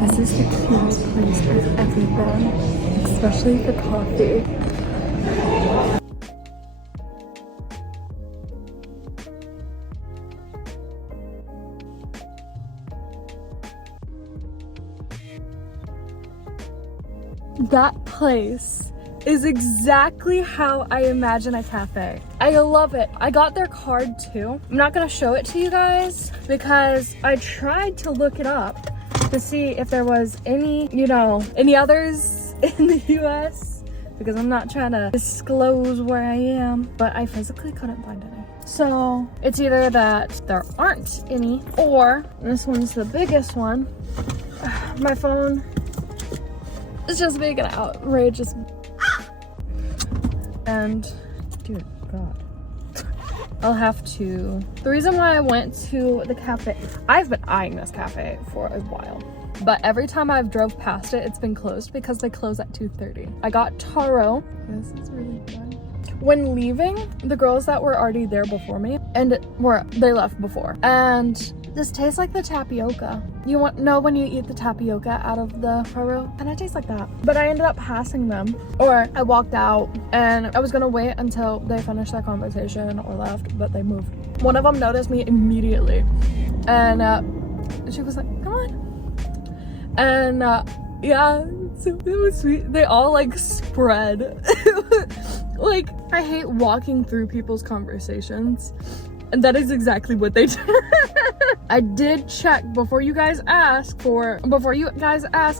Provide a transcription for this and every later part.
This is the cutest place I've ever been, especially for coffee. That place is exactly how I imagine a cafe. I love it. I got their card too. I'm not gonna show it to you guys because I tried to look it up to see if there was any, any others in the US, because I'm not trying to disclose where I am, but I physically couldn't find any. So it's either that there aren't any, or this one's the biggest one. My phone is just being an outrageous. And dear God, I'll have to. The reason why I went to the cafe, I've been eyeing this cafe for a while, but every time I've drove past it, it's been closed because they close at 2:30. I got taro. This is really good. When leaving, the girls that were already there before me, they left before, and this tastes like the tapioca. You know when you eat the tapioca out of the taro? And it tastes like that. But I ended up passing them, or I walked out, and I was gonna wait until they finished their conversation or left, but they moved. One of them noticed me immediately, and she was like, come on. And yeah, so it was sweet. They all like spread. Like, I hate walking through people's conversations, and that is exactly what they did. I did check before you guys ask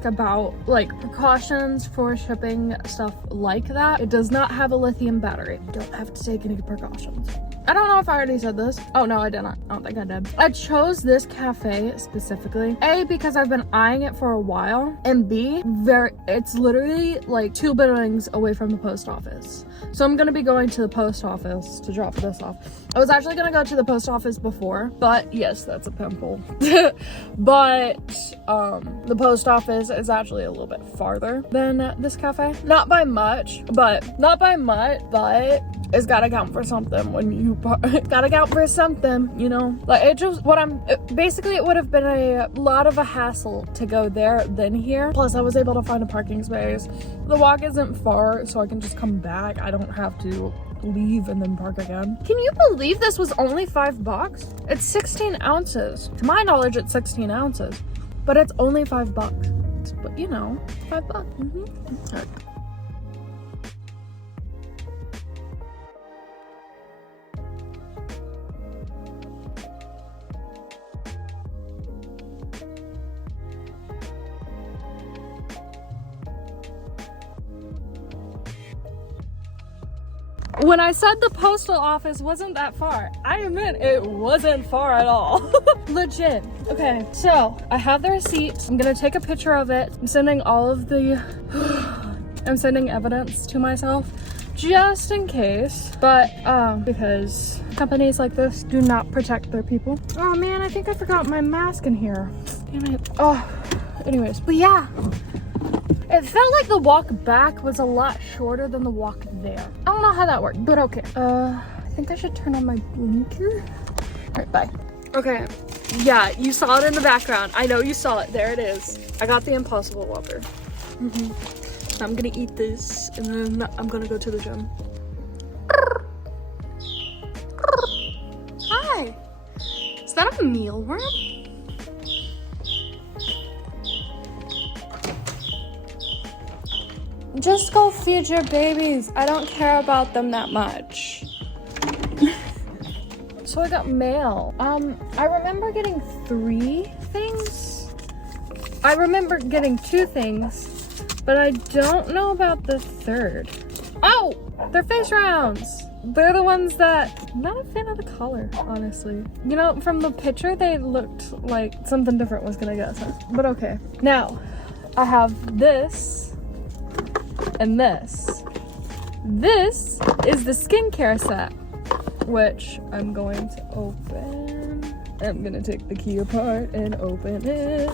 about like precautions for shipping, stuff like that. It does not have a lithium battery. You don't have to take any precautions. I don't know if I already said this. Oh no, I didn't. I don't think I did. I chose this cafe specifically, A, because I've been eyeing it for a while, and B, it's literally like 2 buildings away from the post office. So I'm gonna be going to the post office to drop this off. I was actually gonna go to the post office before, but yes, that's a pimple. But the post office is actually a little bit farther than this cafe. Not by much, but it's gotta count for something when you gotta count for something, like it would have been a lot of a hassle to go there than here. Plus I was able to find a parking space. The walk isn't far, so I can just come back. I don't have to leave and then park again. Can you believe this was only $5? It's 16 ounces. To my knowledge, it's 16 ounces, but it's only $5. But $5. Mm-hmm. All right. When I said the postal office wasn't that far, I admit it wasn't far at all. Legit. Okay, so I have the receipt. I'm gonna take a picture of it. I'm sending evidence to myself just in case, but because companies like this do not protect their people. Oh man, I think I forgot my mask in here. Damn it. Oh, anyways, but yeah. It felt like the walk back was a lot shorter than the walk there. I don't know how that worked, but okay. I think I should turn on my blinker. All right, bye. Okay, yeah, you saw it in the background. I know you saw it. There it is. I got the Impossible Whopper. I'm gonna eat this, and then I'm gonna go to the gym. Hi. Is that a mealworm? Just go feed your babies. I don't care about them that much. So I got mail. I remember getting 3 things. I remember getting 2 things, but I don't know about the 3rd. Oh, they're face rounds. They're the ones that, I'm not a fan of the color, honestly. From the picture, they looked like something different was gonna get sent, but okay. Now, I have this. And this is the skincare set, which I'm going to open. I'm gonna take the key apart and open it.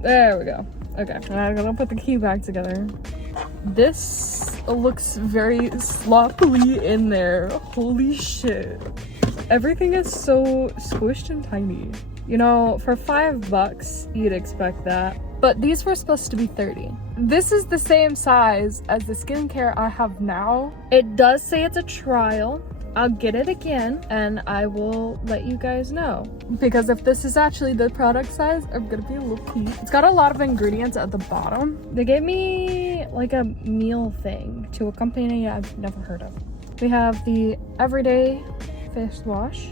There we go. Okay, I'm gonna put the key back together. This looks very sloppily in there. Holy shit. Everything is so squished and tiny. You know, for $5, you'd expect that. But these were supposed to be 30. This is the same size as the skincare I have now. It does say it's a trial. I'll get it again and I will let you guys know. Because if this is actually the product size, I'm gonna be a little peeved. It's got a lot of ingredients at the bottom. They gave me like a meal thing to a company I've never heard of. We have the everyday face wash.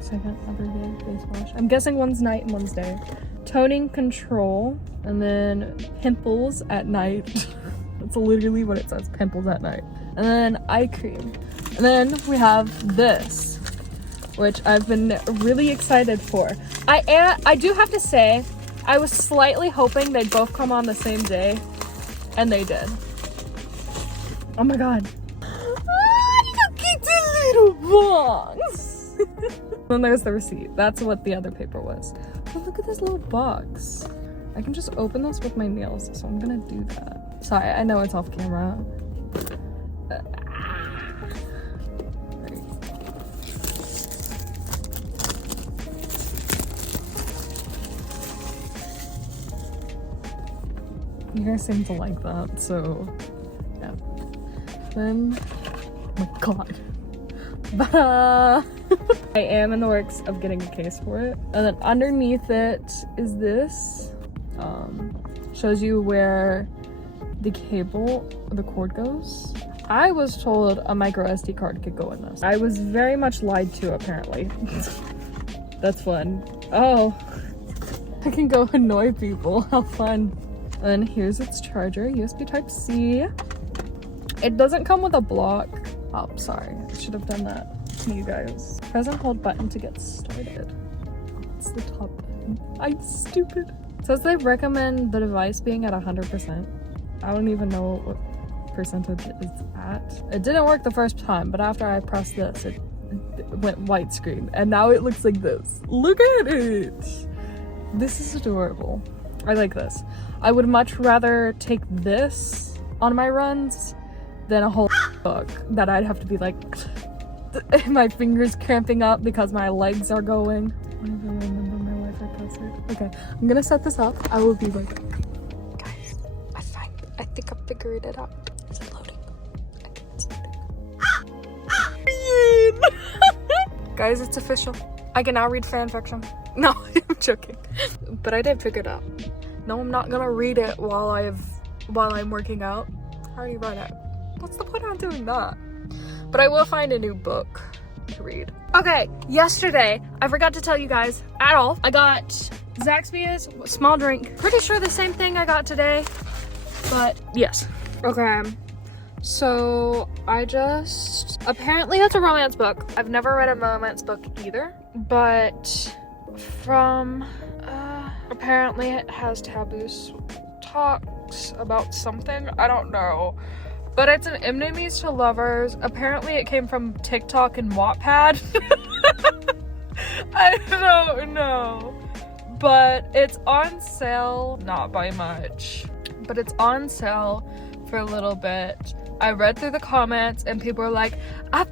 Second everyday face wash. I'm guessing one's night and one's day. Toning control, and then pimples at night. That's literally what it says, pimples at night. And then eye cream. And then we have this, which I've been really excited for. I do have to say, I was slightly hoping they'd both come on the same day, and they did. Oh my god. Look at the little box. Then there's the receipt. That's what the other paper was. Oh, look at this little box. I can just open this with my nails, so I'm gonna do that. Sorry, I know it's off camera. You guys seem to like that, so yeah. Then, oh my god. I am in the works of getting a case for it. And then underneath it is this. Shows you where the cable, the cord goes. I was told a micro SD card could go in this. I was very much lied to, apparently. That's fun. Oh, I can go annoy people. How fun. And here's its charger, USB Type-C. It doesn't come with a block. Oh, sorry. I should have done that to you guys. Press and hold button to get started. It's the top button. I'm stupid. It says they recommend the device being at 100%. I don't even know what percentage it is at. It didn't work the first time, but after I pressed this, it went white screen. And now it looks like this. Look at it! This is adorable. I like this. I would much rather take this on my runs than a whole book that I'd have to be like, my fingers cramping up because my legs are going. I don't even remember my Wi-Fi password. Okay, I'm gonna set this up. I will be right back. Guys, I think I figured it out. Is it loading? I think it's loading. Guys, it's official. I can now read fan fiction. No, I'm joking. But I did figure it out. No, I'm not gonna read it while I'm working out. I already read it. What's the point of doing that? But I will find a new book to read. Okay, yesterday, I forgot to tell you guys at all. I got Zaxby's small drink. Pretty sure the same thing I got today, but yes. Okay, so apparently it's a romance book. I've never read a romance book either, but apparently it has taboo talks about something. I don't know. But it's an enemies to lovers. Apparently it came from TikTok and Wattpad. I don't know. But it's on sale, not by much, but it's on sale for a little bit. I read through the comments and people were like, I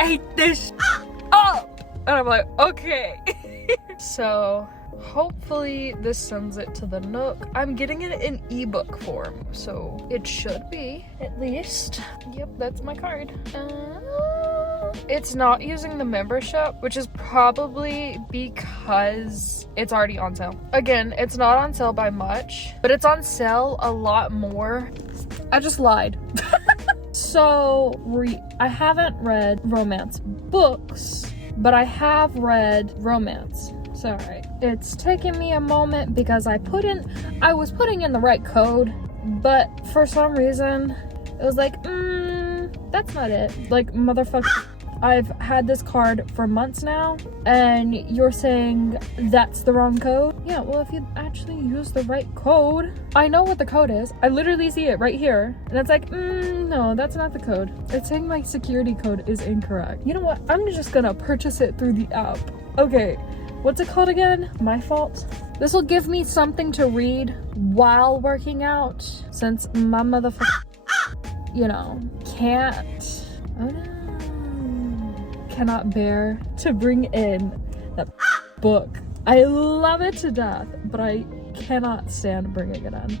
ate this up. And I'm like, okay. So hopefully this sends it to the Nook. I'm getting it in ebook form, so it should be, at least. Yep, that's my card. It's not using the membership, which is probably because it's already on sale. Again, it's not on sale by much, but it's on sale a lot more. I just lied. So, I haven't read romance books, but I have read romance. Sorry. It's taken me a moment because I was putting in the right code, but for some reason, it was like, that's not it. Like, motherfucker, I've had this card for months now, and you're saying that's the wrong code? Yeah, well, if you actually use the right code, I know what the code is. I literally see it right here, and it's like, no, that's not the code. It's saying my security code is incorrect. You know what? I'm just gonna purchase it through the app. Okay. What's it called again? My fault. This will give me something to read while working out, since my motherfucker, cannot bear to bring in that book I love it to death, but I cannot stand bringing it in.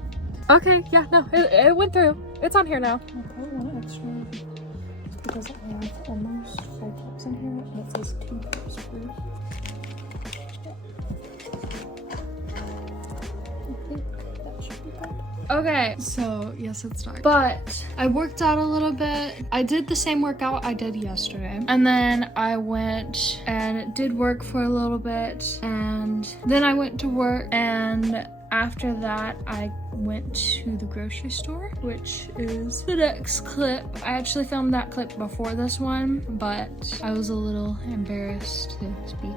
Okay, yeah, no, it went through. It's on here now. I probably want extra because I have almost 5 cups in here and it says 2 cups free. I think that should be good. Okay, so yes, it's dark, but I worked out a little bit. I did the same workout I did yesterday, and then I went and did work for a little bit, and then I went to work, and after that I went to the grocery store, which is the next clip. I actually filmed that clip before this one, but I was a little embarrassed to speak.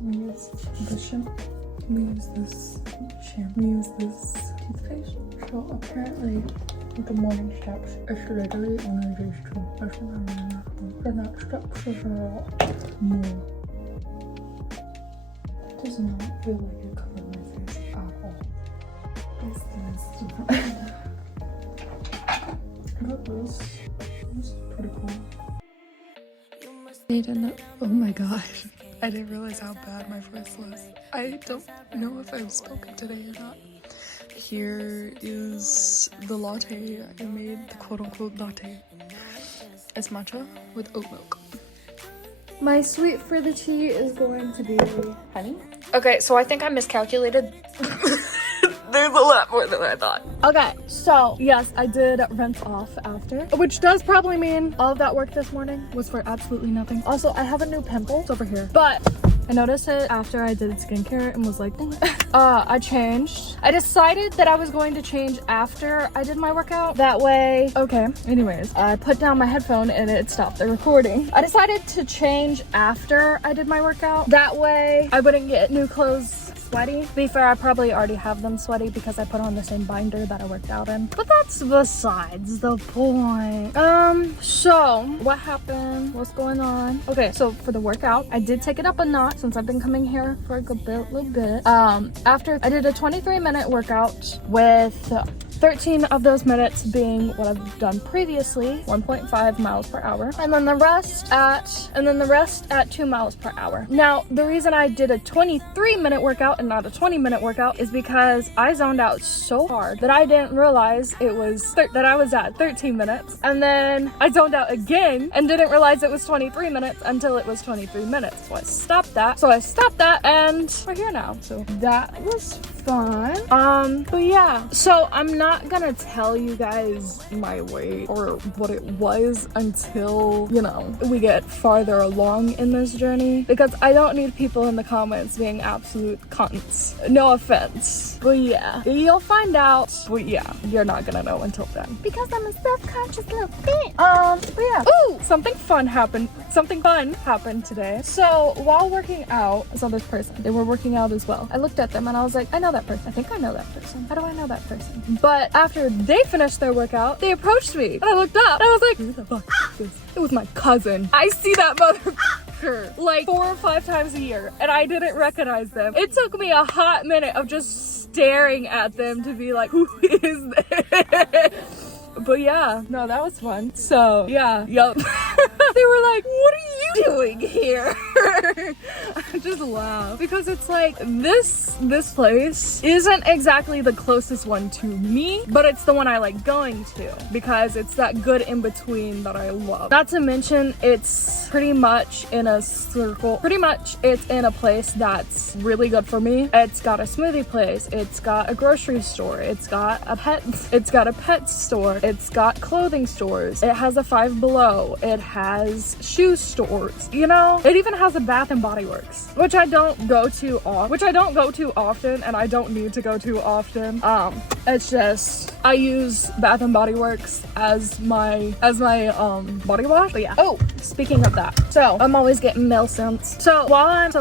We use this shampoo. We use this shampoo. We use this toothpaste. So apparently, with the morning steps, it's literally only these two. That's what I remember. The next steps is a lot more. It does not feel like it covered my face at all. But this is pretty cool. Oh my gosh. I didn't realize how bad my voice was. I don't know if I've spoken today or not. Here is the latte I made, the quote-unquote latte. It's matcha with oat milk. My sweet for the tea is going to be honey. Okay, so I think I miscalculated. There's a lot more than I thought. Okay, so yes, I did rinse off after, which does probably mean all of that work this morning was for absolutely nothing. Also, I have a new pimple. It's over here, but I noticed it after I did skincare and was like, dang it. I changed. I decided that I was going to change after I did my workout. That way, okay. Anyways, I put down my headphone and it stopped the recording. I decided to change after I did my workout. That way, I wouldn't get new clothes sweaty. To be fair, I probably already have them sweaty because I put on the same binder that I worked out in. But that's besides the point. So what happened? What's going on? Okay, so for the workout, I did take it up a notch since I've been coming here for a good bit, little bit. After I did a 23-minute workout with 13 of those minutes being what I've done previously, 1.5 miles per hour, and then the rest at 2 miles per hour. Now, the reason I did a 23-minute workout and not a 20-minute workout is because I zoned out so hard that I didn't realize it was that I was at 13 minutes, and then I zoned out again and didn't realize it was 23 minutes until it was 23 minutes. So I stopped that, and we're here now. So that was fun. But yeah, so I'm not gonna tell you guys my weight or what it was until, you know, we get farther along in this journey, because I don't need people in the comments being absolute cunts. No offense. But yeah, you'll find out. But yeah, you're not gonna know until then, because I'm a self-conscious little bitch. But yeah. Ooh, something fun happened today. So while working out, I saw this person. They were working out as well. I looked at them and I was like, I know that person. I think I know that person. How do I know that person? But after they finished their workout, they approached me and I looked up and I was like, who the fuck is this? It was my cousin. I see that motherfucker like 4 or 5 times a year and I didn't recognize them. It took me a hot minute of just staring at them to be like, who is this? But yeah, no, that was fun. So yeah, yup. They were like, what are you doing here? I just laughed because it's like this place isn't exactly the closest one to me, but it's the one I like going to because it's that good in between that I love. Not to mention it's pretty much in a circle. Pretty much it's in a place that's really good for me. It's got a smoothie place, it's got a grocery store, it's got a pet store, it's got clothing stores, it has a Five Below, it has has shoe stores, you know? It even has a Bath and Body Works, which I don't go to often, and I don't need to go to often. It's just I use Bath and Body Works as my body wash. But yeah. Oh, speaking of that, so I'm always getting male scents. So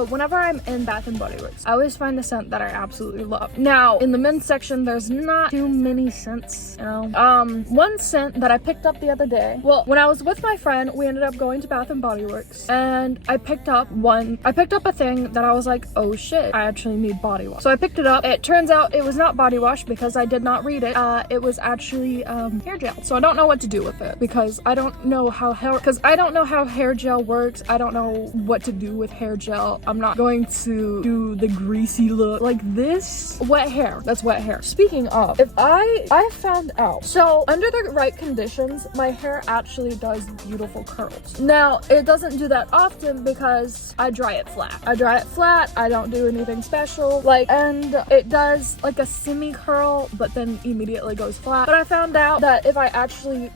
whenever I'm in Bath and Body Works, I always find a scent that I absolutely love. Now in the men's section, there's not too many scents, you know. One scent that I picked up the other day. Well, when I was with my friend, we ended up going to Bath and Body Works, and I picked up a thing that I was like, oh shit, I actually need body wash. So I picked it up. It turns out it was not body wash because I did not read it. It was actually hair gel. So I don't know what to do with it because I don't know how hair gel works. I don't know what to do with hair gel. I'm not going to do the greasy look like this. Wet hair. That's wet hair. Speaking of, if I found out, so under the right conditions, my hair actually does beautiful curls. Now, it doesn't do that often because I dry it flat. I don't do anything special. And it does like a semi curl, but then immediately goes flat. But I found out that if I actually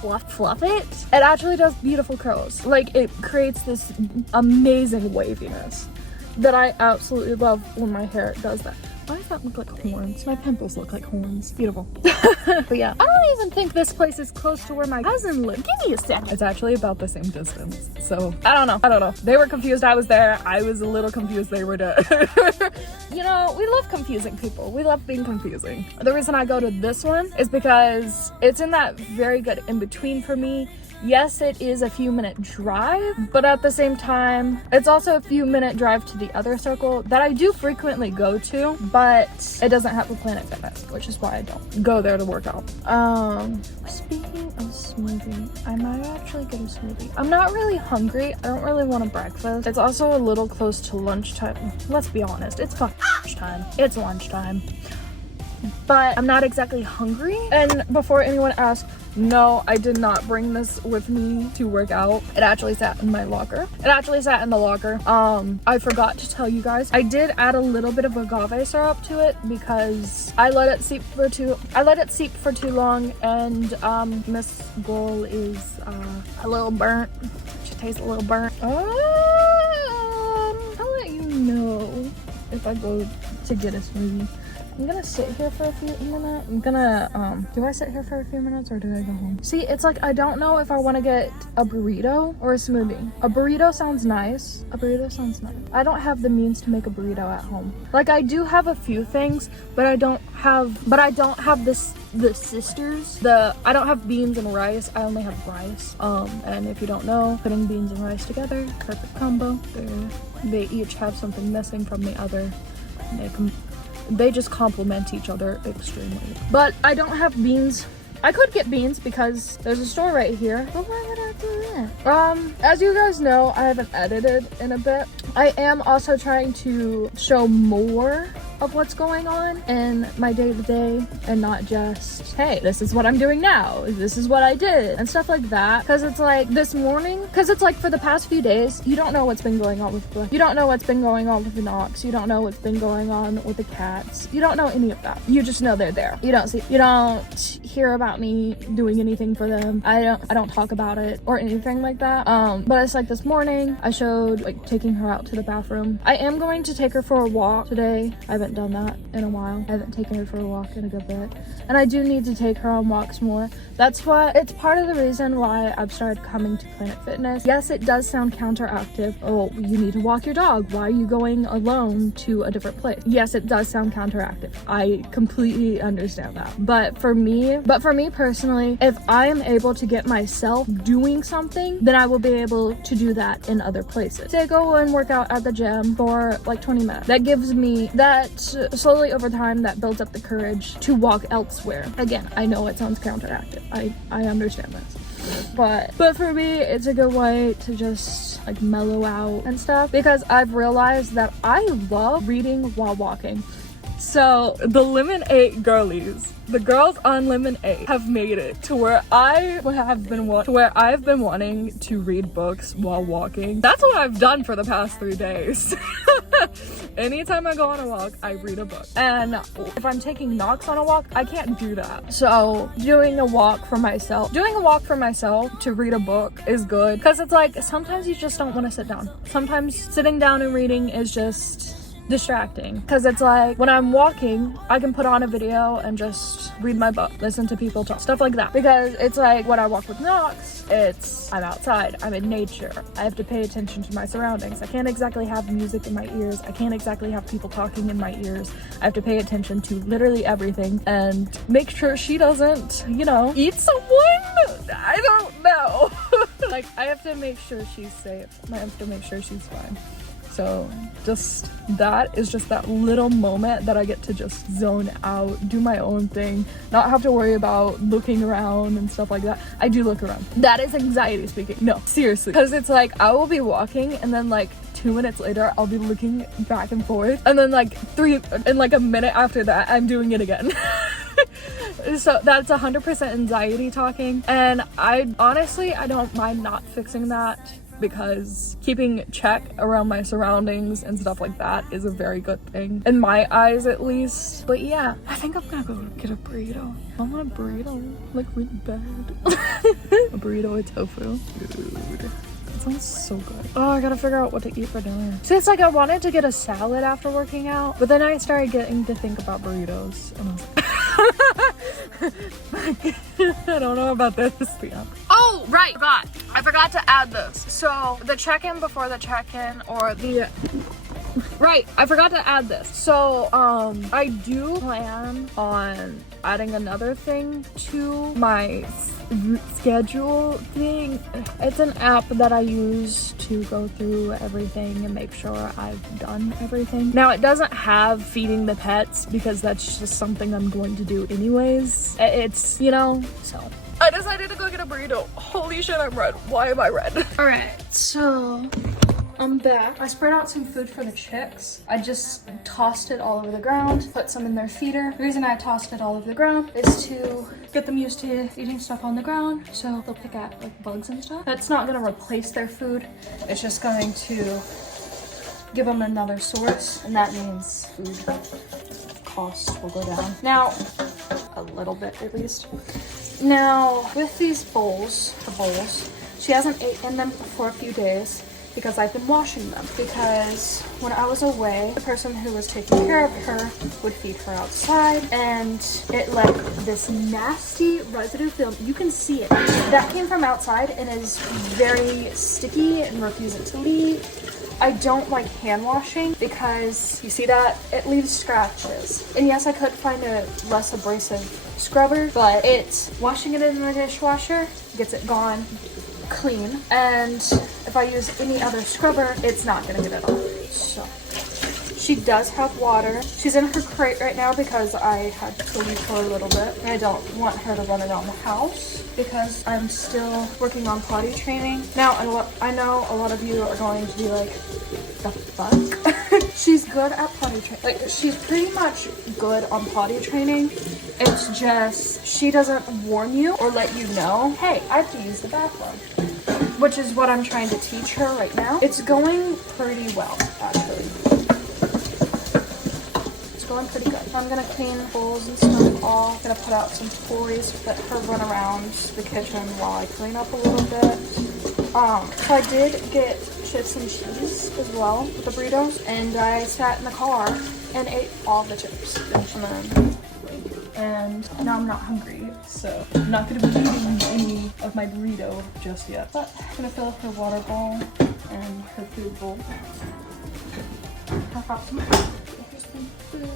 fluff it actually does beautiful curls. Like, it creates this amazing waviness that I absolutely love when my hair does that. Why does that look like horns? My pimples look like horns. Beautiful. But yeah, I don't even think this place is close to where my cousin lives. Give me a second. It's actually about the same distance. So I don't know. They were confused I was there. I was a little confused they were there. You know, we love confusing people. We love being confusing. The reason I go to this one is because it's in that very good in between for me. Yes, it is a few minute drive, but at the same time, it's also a few minute drive to the other circle that I do frequently go to, but it doesn't have a Planet Fitness, which is why I don't go there to work out. Speaking of smoothie, I might actually get a smoothie. I'm not really hungry. I don't really want a breakfast. It's also a little close to lunchtime. Let's be honest, it's fucking lunchtime. It's lunchtime. But I'm not exactly hungry. And before anyone asks, no, I did not bring this with me to work out. It actually sat in my locker. I forgot to tell you guys, I did add a little bit of agave syrup to it because I let it seep for too long, and Miss Goal is a little burnt. She tastes a little burnt. I'll let you know if I go to get a smoothie. I'm gonna sit here for a few minutes. Do I sit here for a few minutes or do I go home? See, it's like, I don't know if I want to get a burrito or a smoothie. A burrito sounds nice. I don't have the means to make a burrito at home. Like, I do have a few things, but I don't have the sisters. I don't have beans and rice. I only have rice. And if you don't know, putting beans and rice together, perfect combo. They each have something missing from the other. They just complement each other extremely. But I don't have beans. I could get beans because there's a store right here. But why would I do that? As you guys know, I haven't edited in a bit. I am also trying to show more of what's going on in my day-to-day and not just, hey, this is what I'm doing now, this is what I did, and stuff like that. Because it's like this morning, because it's like for the past few days, you don't know what's been going on with Nox, you don't know what's been going on with the cats, you don't know any of that. You just know they're there. You don't hear about me doing anything for them. I don't talk about it or anything like that. But it's like this morning I showed like taking her out to the bathroom. I am going to take her for a walk today. I haven't done that in a while. I haven't taken her for a walk in a good bit, and I do need to take her on walks more. It's part of the reason why I've started coming to Planet Fitness. Yes, it does sound counteractive. Oh, you need to walk your dog. Why are you going alone to a different place? Yes, it does sound counteractive. I completely understand that. But for me personally, if I am able to get myself doing something, then I will be able to do that in other places. Say go and work out at the gym for like 20 minutes. That gives me that slowly over time, that builds up the courage to walk elsewhere. Again, I know it sounds counteractive. I understand this. But for me, it's a good way to just like mellow out and stuff, because I've realized that I love reading while walking. So the Lemon8 girlies, the girls on Lemon8 have made it to where I've been wanting to read books while walking. That's what I've done for the past 3 days. Anytime I go on a walk, I read a book. And if I'm taking Knox on a walk, I can't do that. So doing a walk for myself to read a book is good, because it's like sometimes you just don't want to sit down. Sometimes sitting down and reading is just distracting, because it's like when I'm walking, I can put on a video and just read my book, listen to people talk, stuff like that. Because it's like when I walk with Knox, I'm outside, I'm in nature, I have to pay attention to my surroundings. I can't exactly have music in my ears, I can't exactly have people talking in my ears. I have to pay attention to literally everything and make sure she doesn't, you know, eat someone. I don't know. Like, I have to make sure she's safe, I have to make sure she's fine. So just that is just that little moment that I get to just zone out, do my own thing, not have to worry about looking around and stuff like that. I do look around. That is anxiety speaking. No, seriously. Because it's like I will be walking and then like 2 minutes later I'll be looking back and forth, and then like a minute after that I'm doing it again. So that's 100% anxiety talking, and I don't mind not fixing that, because keeping check around my surroundings and stuff like that is a very good thing, in my eyes at least. But yeah, I think I'm gonna go get a burrito. I want a burrito, like really bad. A burrito with tofu. Dude, that sounds so good. Oh, I gotta figure out what to eat for dinner. So it's like I wanted to get a salad after working out, but then I started getting to think about burritos, and I was like, I don't know about this. Yeah. Oh, right, I forgot to add this. So the check-in before the check-in, or the I forgot to add this. So I do plan on adding another thing to my schedule thing. It's an app that I use to go through everything and make sure I've done everything. Now, it doesn't have feeding the pets, because that's just something I'm going to do anyways. It's, you know, so I decided to go get a burrito. Holy shit, I'm red. Why am I red? All right, so I'm back. I spread out some food for the chicks. I just tossed it all over the ground, put some in their feeder. The reason I tossed it all over the ground is to get them used to eating stuff on the ground, so they'll pick at like bugs and stuff. That's not gonna replace their food. It's just going to give them another source, and that means food costs will go down. Now, a little bit at least. Now, with these bowls, she hasn't eaten them for a few days, because I've been washing them. Because when I was away, the person who was taking care of her would feed her outside, and it left this nasty residue film. You can see it. That came from outside and is very sticky and refusing to leave. I don't like hand washing, because you see that? It leaves scratches. And yes, I could find a less abrasive scrubber, but washing it in the dishwasher gets it gone clean, and if I use any other scrubber, it's not gonna get it off. So she does have water. She's in her crate right now because I had to leave her a little bit. I don't want her to run around the house, because I'm still working on potty training. Now, I know a lot of you are going to be like, the fuck? She's good at potty training. Like, she's pretty much good on potty training. It's just, she doesn't warn you or let you know, hey, I have to use the bathroom. Which is what I'm trying to teach her right now. It's going pretty well, actually. It's going pretty good. I'm gonna clean bowls and stuff off. I'm gonna put out some toys, let her run around the kitchen while I clean up a little bit. So I did get chips and cheese as well with the burritos, and I sat in the car and ate all the chips. And now I'm not hungry, so I'm not gonna be eating any of my burrito just yet. But I'm gonna fill up her water bowl and her food bowl. Here's some food.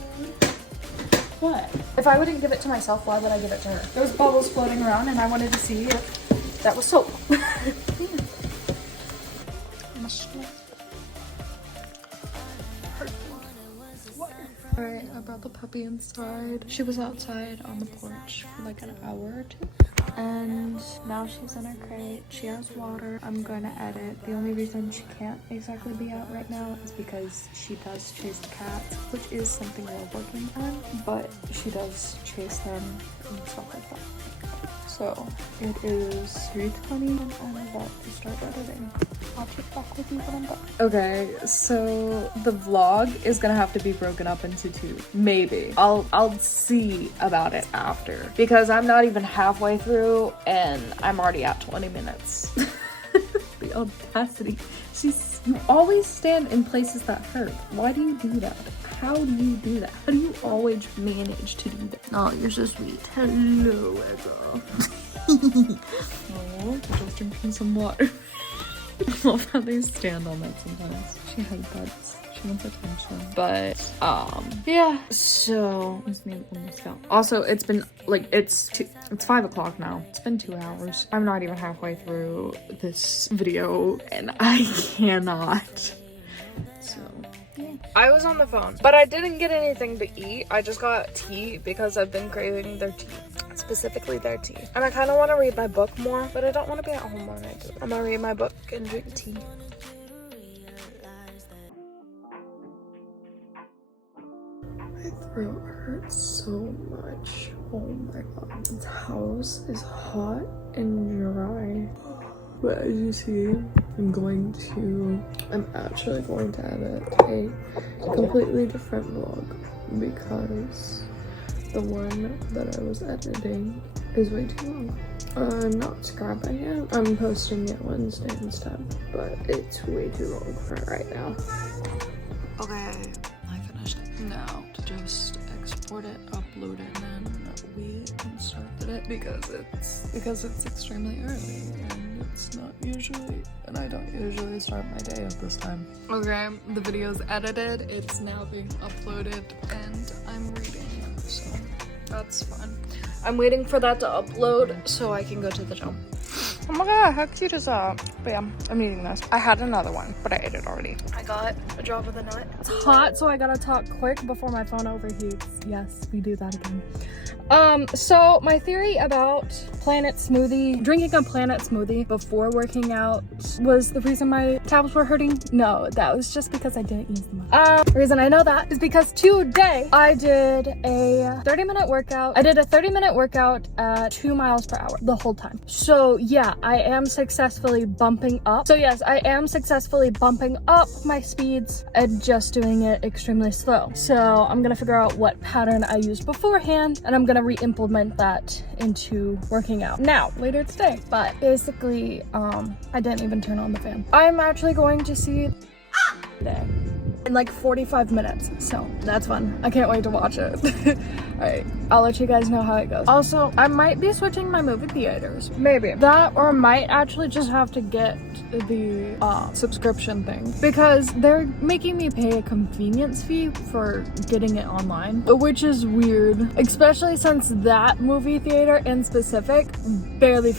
What? If I wouldn't give it to myself, why would I give it to her? There was bubbles floating around, and I wanted to see if that was soap. Alright, I brought the puppy inside. She was outside on the porch for like an hour or two. And now she's in her crate. She has water. I'm going to edit. The only reason she can't exactly be out right now is because she does chase the cats, which is something we're working on, but she does chase them and stuff like that. So it is 3:20 and I'm about to start editing. I'll check back with you when I'm done. Okay, so the vlog is gonna have to be broken up into two. Maybe. I'll see about it after. Because I'm not even halfway through and I'm already at 20 minutes. The audacity. You always stand in places that hurt. Why do you do that? How do you do that? How do you always manage to do that? Oh, you're so sweet. Hello, Edda. Oh, just drinking some water. I love how they stand on that sometimes. She headbutts. She wants attention. But, yeah. So, this name almost fell. Also, it's been, like, it's 5 o'clock now. It's been 2 hours. I'm not even halfway through this video, and I cannot. So, yeah. I was on the phone, but I didn't get anything to eat. I just got tea because I've been craving their tea. Specifically their tea. And I kind of want to read my book more, but I don't want to be at home when I do it. I'm gonna read my book and drink tea. My throat hurts so much. Oh my god. This house is hot and dry. But as you see, I'm actually going to edit a completely different vlog because the one that I was editing is way too long. I'm not scrapping it. I'm posting it Wednesday instead, but it's way too long for right now. Okay, I finished it. Now to just export it, upload it, and then we can start it because it's extremely early and it's not usually, and I don't usually start my day at this time. Okay, the video's edited, it's now being uploaded, and I'm reading, so that's fun. I'm waiting for that to upload so I can go to the gym. Oh my god, how cute is that? But yeah, I'm eating this. I had another one, but I ate it already. I got a drop of the nut. It's hot, so I gotta talk quick before my phone overheats. Yes, we do that again. So my theory about drinking a Planet smoothie before working out was the reason my calves were hurting. No, that was just because I didn't use them. The reason I know that is because today I did a 30-minute workout. I did a 30-minute workout at 2 miles per hour the whole time. So yeah, I am successfully bumping up. So yes, I am successfully bumping up my speeds and just doing it extremely slow. So I'm gonna figure out what pattern I used beforehand and I'm gonna re-implement that into working out now later today. But basically, I didn't even turn on the fan. I'm actually going to see today in like 45 minutes, so that's fun. I can't wait to watch it. All right, I'll let you guys know how it goes. Also, I might be switching my movie theaters, maybe that, or I might actually just have to get the subscription thing because they're making me pay a convenience fee for getting it online, which is weird, especially since that movie theater in specific barely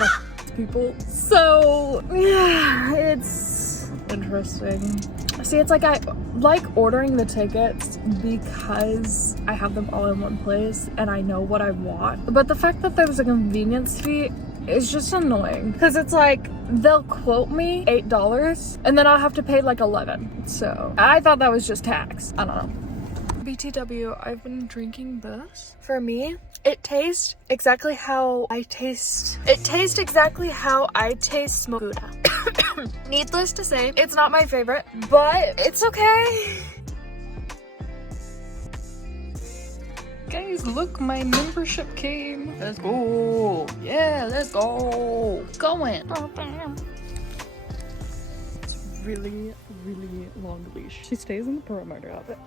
people. So yeah, it's interesting. See, it's like I like ordering the tickets because I have them all in one place and I know what I want. But the fact that there's a convenience fee is just annoying because it's like they'll quote me $8 and then I'll have to pay like $11. So I thought that was just tax. I don't know. BTW, I've been drinking this. For me, it tastes exactly how I taste. It tastes exactly how I taste smoked Gouda. Needless to say, it's not my favorite, but it's okay. Guys, look, my membership came. Let's go. Yeah, let's go. Going. It's really long leash. She stays in the perimeter of it.